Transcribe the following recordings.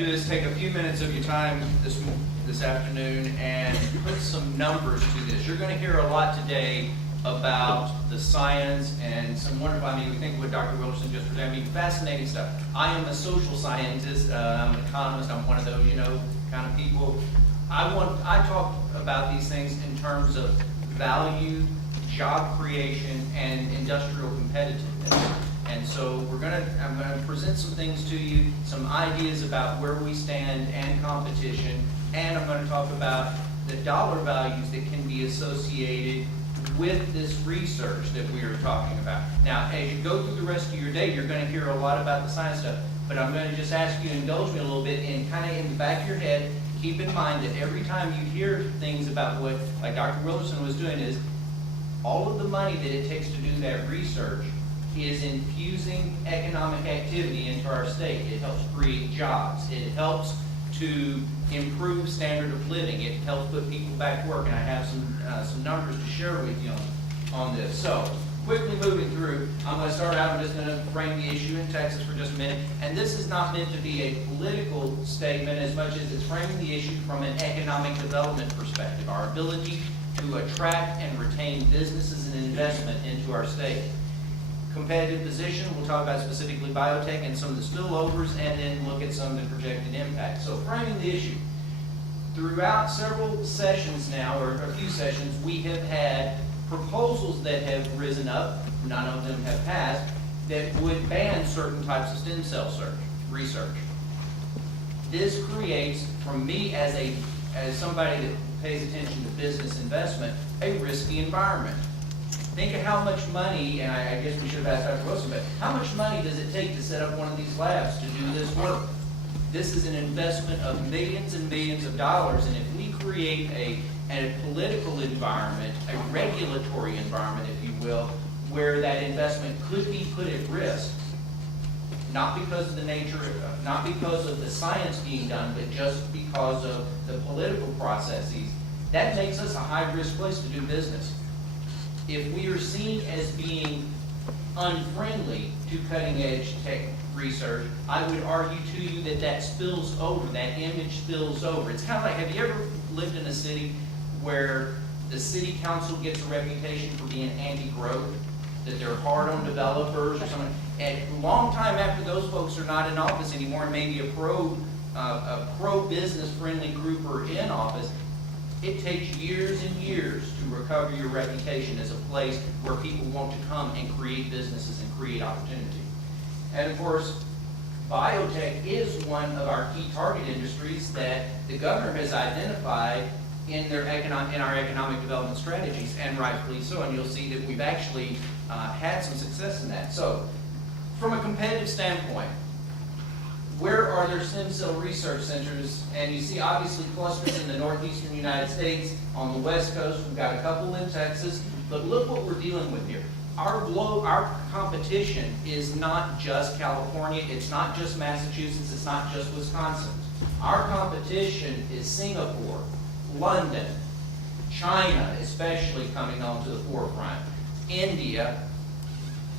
to do is take a few minutes of your time this afternoon and put some numbers to this. You're going to hear a lot today about the science and some wonderful, I mean, we think what Dr. Wilson just presented, I mean, fascinating stuff. I am a social scientist, I'm an economist, I'm one of those, kind of people. I talk about these things in terms of value, job creation, and industrial competitiveness. And so I'm going to present some things to you, some ideas about where we stand and competition, and I'm going to talk about the dollar values that can be associated with this research that we are talking about. Now, as you go through the rest of your day, you're going to hear a lot about the science stuff, but I'm going to just ask you to indulge me a little bit and kind of in the back of your head, keep in mind that every time you hear things about what, like Dr. Wilson was doing, is all of the money that it takes to do that research is infusing economic activity into our state. It helps create jobs. It helps to improve standard of living. It helps put people back to work. And I have some numbers to share with you on this. So, quickly moving through, I'm going to start out. I'm just going to frame the issue in Texas for just a minute. And this is not meant to be a political statement as much as it's framing the issue from an economic development perspective. Our ability to attract and retain businesses and investment into our state. Competitive position, we'll talk about specifically biotech and some of the spillovers, and then look at some of the projected impact. So framing the issue. Throughout several sessions now, or a few sessions, we have had proposals that have risen up, none of them have passed, that would ban certain types of stem cell research. This creates, from me as somebody that pays attention to business investment, a risky environment. Think of how much money, and I guess we should have asked Dr. Wilson, but how much money does it take to set up one of these labs to do this work? This is an investment of millions and millions of dollars, and if we create a political environment, a regulatory environment, if you will, where that investment could be put at risk, not because of the nature, not because of the science being done, but just because of the political processes, that makes us a high-risk place to do business. If we are seen as being unfriendly to cutting-edge tech research, I would argue to you that spills over, that image spills over. It's kind of like, have you ever lived in a city where the city council gets a reputation for being anti-growth, that they're hard on developers or something, and a long time after those folks are not in office anymore, and maybe a pro-business friendly group are in office, it takes years and years to recover your reputation as a place where people want to come and create businesses and create opportunity. And of course, biotech is one of our key target industries that the governor has identified in our economic development strategies, and rightfully so. And you'll see that we've actually had some success in that. So, from a competitive standpoint, where are there stem cell research centers? And you see obviously clusters in the northeastern United States. On the west coast, we've got a couple in Texas. But look what we're dealing with here. Our competition is not just California, it's not just Massachusetts, it's not just Wisconsin. Our competition is Singapore, London, China especially coming onto the forefront, India,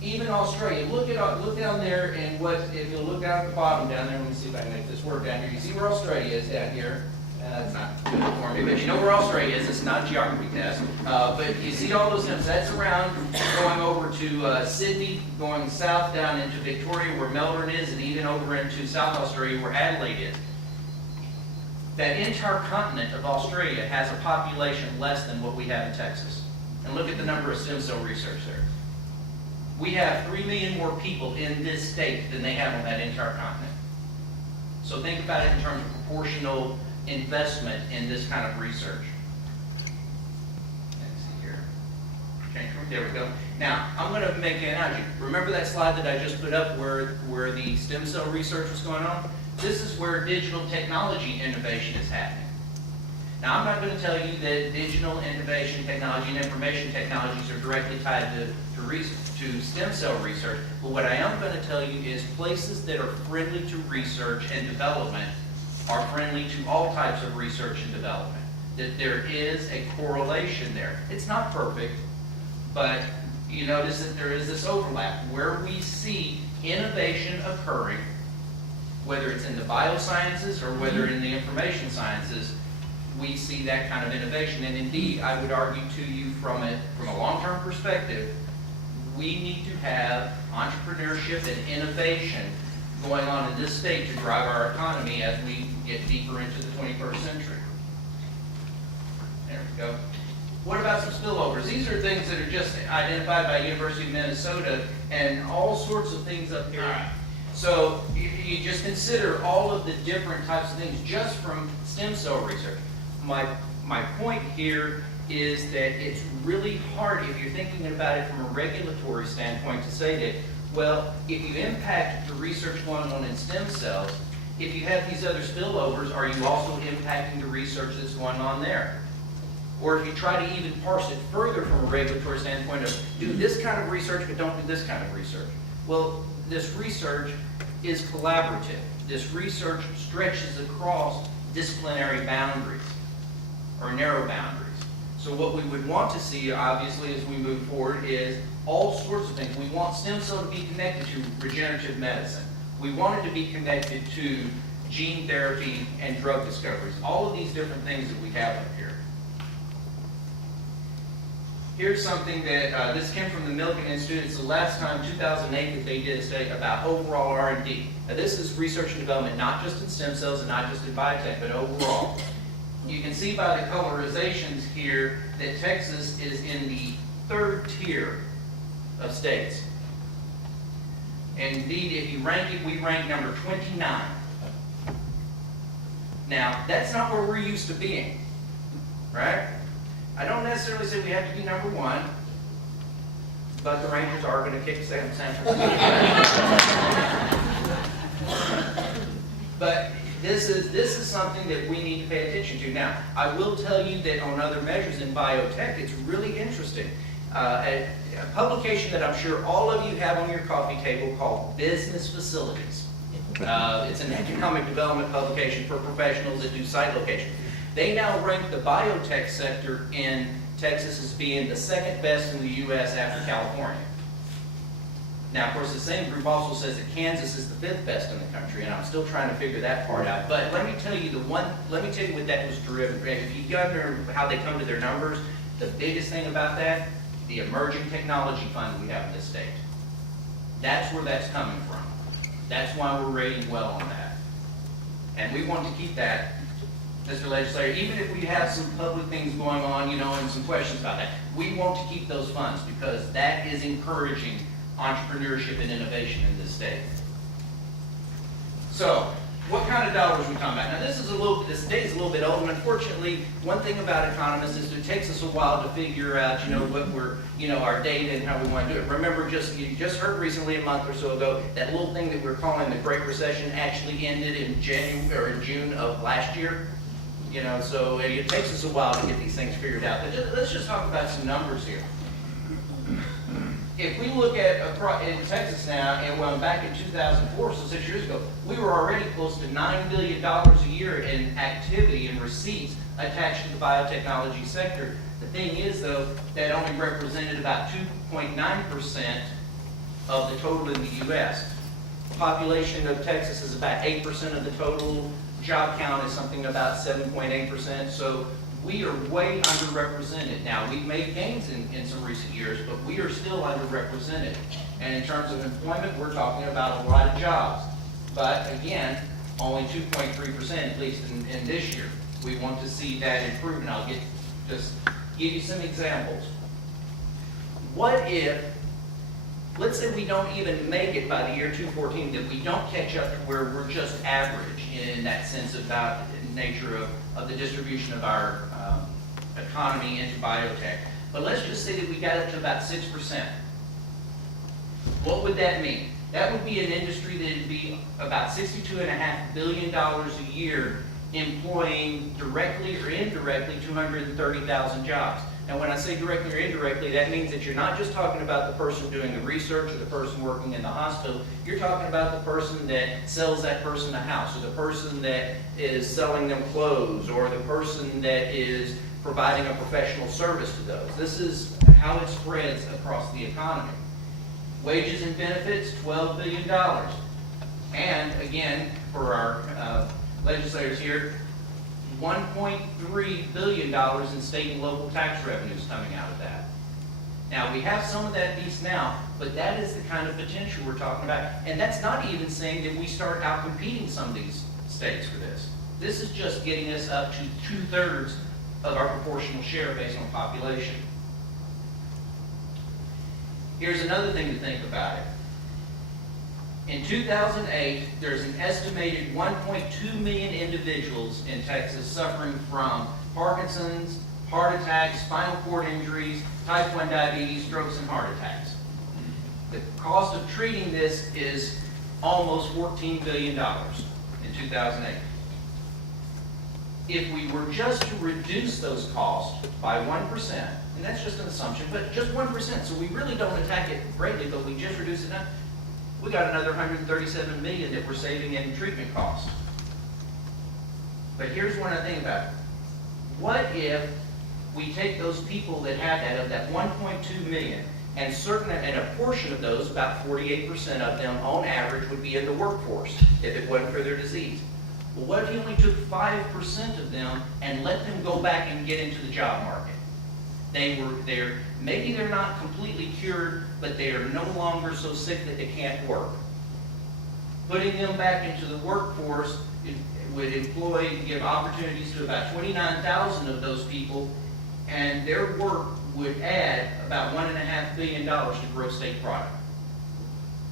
even Australia. Look down there, and if you look down at the bottom down there, let me see if I can make this work down here. You see where Australia is down here. That's not good for me, but you know where Australia is. It's not a geography test. But you see all those things. That's around going over to Sydney, going south down into Victoria where Melbourne is, and even over into South Australia where Adelaide is. That entire continent of Australia has a population less than what we have in Texas. And look at the number of stem cell research there. We have 3 million more people in this state than they have on that entire continent. So think about it in terms of proportional investment in this kind of research. Let's see here. There we go. Now, I'm going to make an analogy. Remember that slide that I just put up where the stem cell research was going on? This is where digital technology innovation is happening. Now, I'm not going to tell you that digital innovation technology and information technologies are directly tied to stem cell research, but what I am going to tell you is places that are friendly to research and development are friendly to all types of research and development. That there is a correlation there. It's not perfect, but you notice that there is this overlap where we see innovation occurring whether it's in the biosciences or whether in the information sciences, we see that kind of innovation. And indeed, I would argue to you from a long-term perspective, we need to have entrepreneurship and innovation going on in this state to drive our economy as we get deeper into the 21st century. There we go. What about some spillovers? These are things that are just identified by University of Minnesota and all sorts of things up here. So you just consider all of the different types of things just from stem cell research. My point here is that it's really hard if you're thinking about it from a regulatory standpoint to say that, well, if you impact the research going on in stem cells, if you have these other spillovers, are you also impacting the research that's going on there? Or if you try to even parse it further from a regulatory standpoint of do this kind of research but don't do this kind of research. Well, this research is collaborative. This research stretches across disciplinary boundaries or narrow boundaries. So what we would want to see, obviously, as we move forward is all sorts of things. We want stem cell to be connected to regenerative medicine. We want it to be connected to gene therapy and drug discoveries. All of these different things that we have up here. Here's something that, this came from the Milken Institute. It's the last time, 2008, that they did a study about overall R&D. Now this is research and development, not just in stem cells and not just in biotech, but overall. You can see by the colorizations here that Texas is in the third tier of states. And indeed, if you rank it, we rank number 29. Now, that's not where we're used to being, right? I don't necessarily say we have to be number one, but the Rangers are going to kick San Francisco. But this is something that we need to pay attention to. Now, I will tell you that on other measures in biotech, it's really interesting. A publication that I'm sure all of you have on your coffee table called Business Facilities. It's an economic development publication for professionals that do site location. They now rank the biotech sector in Texas as being the second best in the U.S. after California. Now, of course, the same group also says that Kansas is the fifth best in the country, and I'm still trying to figure that part out. But let me tell you what that was driven. If you wonder how they come to their numbers, the biggest thing about that, the emerging technology fund we have in this state. That's where that's coming from. That's why we're rating well on that. And we want to keep that, Mr. Legislator, even if we have some public things going on, and some questions about that, we want to keep those funds because that is encouraging entrepreneurship and innovation in this state. So, what kind of dollars are we talking about? Now, this data is a little bit old, and unfortunately, one thing about economists is it takes us a while to figure out, what we're, our data and how we want to do it. Remember, you just heard recently, a month or so ago, that little thing that we're calling the Great Recession actually ended in June of last year. So it takes us a while to get these things figured out. But let's just talk about some numbers here. If we look at in Texas now, and back in 2004, so 6 years ago, we were already close to $9 billion a year in activity and receipts attached to the biotechnology sector. The thing is, though, that only represented about 2.9% of the total in the U.S. Population of Texas is about 8% of the total. Job count is something about 7.8%. So we are way underrepresented. Now, we've made gains in some recent years, but we are still underrepresented. And in terms of employment, we're talking about a lot of jobs. But again, only 2.3%, at least in this year. We want to see that improve, and I'll just give you some examples. What if, let's say we don't even make it by the year 2014, that we don't catch up to where we're just average in that sense about the nature of the distribution of our economy into biotech. But let's just say that we got up to about 6%. What would that mean? That would be an industry that would be about $62.5 billion a year, employing directly or indirectly 230,000 jobs. And when I say directly or indirectly, that means that you're not just talking about the person doing the research or the person working in the hospital. You're talking about the person that sells that person a house, or the person that is selling them clothes, or the person that is providing a professional service to those. This is how it spreads across the economy. Wages and benefits, $12 billion. And again, for our legislators here, $1.3 billion in state and local tax revenues coming out of that. Now, we have some of that piece now, but that is the kind of potential we're talking about. And that's not even saying that we start out competing some of these states for this. This is just getting us up to 2/3 of our proportional share based on population. Here's another thing to think about it. In 2008, there's an estimated 1.2 million individuals in Texas suffering from Parkinson's, heart attacks, spinal cord injuries, type 1 diabetes, strokes, and heart attacks. The cost of treating this is almost $14 billion in 2008. If we were just to reduce those costs by 1%, and that's just an assumption, but just 1%, so we really don't attack it greatly, but we just reduce it now, we got another $137 million that we're saving in treatment costs. But here's one other thing about it. What if we take those people that have that, of that 1.2 million, and a portion of those, about 48% of them on average, would be in the workforce if it wasn't for their disease. Well, what if you only took 5% of them and let them go back and get into the job market? Maybe they're not completely cured, but they are no longer so sick that they can't work. Putting them back into the workforce would give opportunities to about 29,000 of those people, and their work would add about $1.5 billion to gross state product.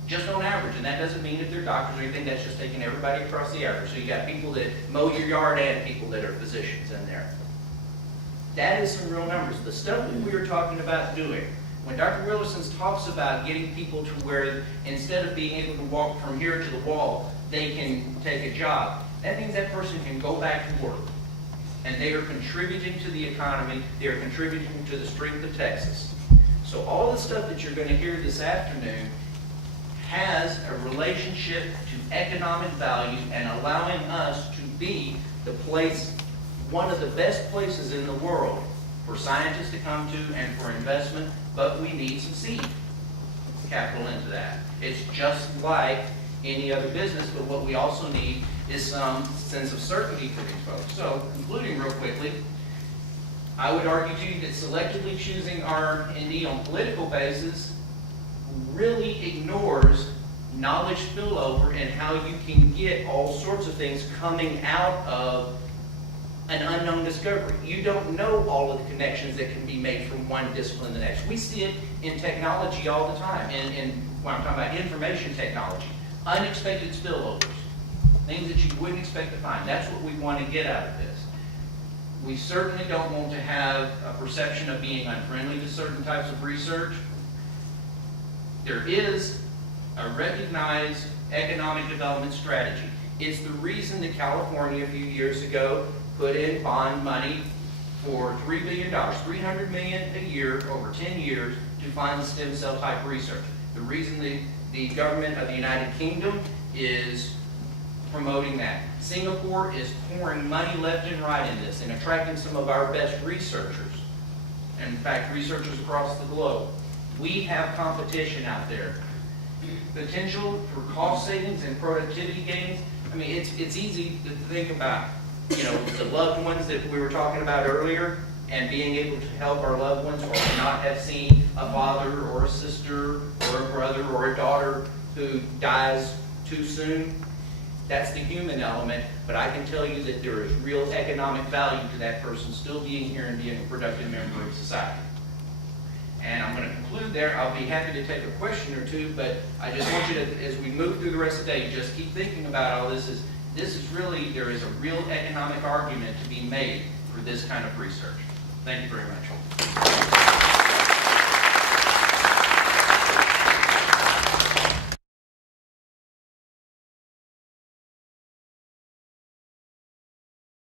Just on average, and that doesn't mean if they're doctors or anything, that's just taking everybody across the average. So you got people that mow your yard and people that are physicians in there. That is some real numbers. The stuff that we were talking about doing, when Dr. Williston talks about getting people to where instead of being able to walk from here to the wall, they can take a job, that means that person can go back to work. And they are contributing to the economy, they are contributing to the strength of Texas. So all the stuff that you're going to hear this afternoon has a relationship to economic value and allowing us to be the place, one of the best places in the world for scientists to come to and for investment, but we need some seed capital into that. It's just like any other business, but what we also need is some sense of certainty for these folks. So, concluding real quickly, I would argue to you that selectively choosing R&D on political basis really ignores knowledge spillover and how you can get all sorts of things coming out of an unknown discovery. You don't know all of the connections that can be made from one discipline to the next. We see it in technology all the time, and when I'm talking about information technology, unexpected spillovers, things that you wouldn't expect to find. That's what we want to get out of this. We certainly don't want to have a perception of being unfriendly to certain types of research. There is a recognized economic development strategy. It's the reason that California a few years ago put in bond money for $3 billion, $300 million a year over 10 years to fund stem cell type research. The reason the government of the United Kingdom is promoting that. Singapore is pouring money left and right in this and attracting some of our best researchers. In fact, researchers across the globe. We have competition out there. Potential for cost savings and productivity gains. I mean, it's easy to think about, the loved ones that we were talking about earlier, and being able to help our loved ones or not have seen a father or a sister or a brother or a daughter who dies too soon. That's the human element, but I can tell you that there is real economic value to that person still being here and being a productive member of society. And I'm going to conclude there. I'll be happy to take a question or two, but I just want you to, as we move through the rest of the day, just keep thinking about all this. This is really, there is a real economic argument to be made for this kind of research. Thank you very much.